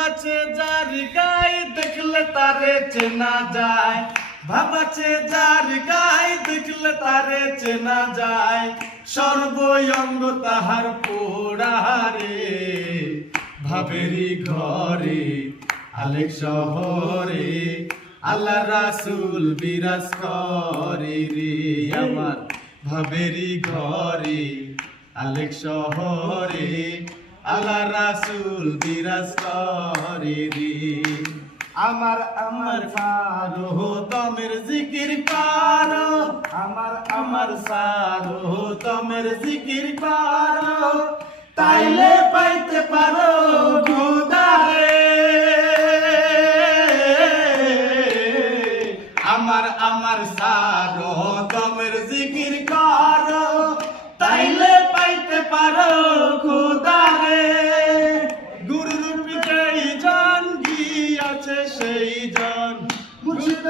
ভাবাছে যার গায়ে দেখলে তারে চেনা যায়, ভাবাছে যার গায়ে দেখলে তারে চেনা যায়, সর্বঙ্গ তাহার পোড়ারে, ভাবেরি ঘরে আলেক শহরে আল্লাহ রাসূল বিরাজ করে রে। আমার ভাবেরি ঘরে আলেক শহরে আল্লাহ রাসূল বিরাজ করে রে। আমার আমার সারো তমের জিকির করো, আমার সারো তমের জিকির করো, তাইলে পাইতে পারো খোদারে। আমার সারো তমের জিকির করো, তাইলে পাইতে পারো খোদারে। গুরুর পিঠে জন গিয়াছে সেই জন, মুর্শিদ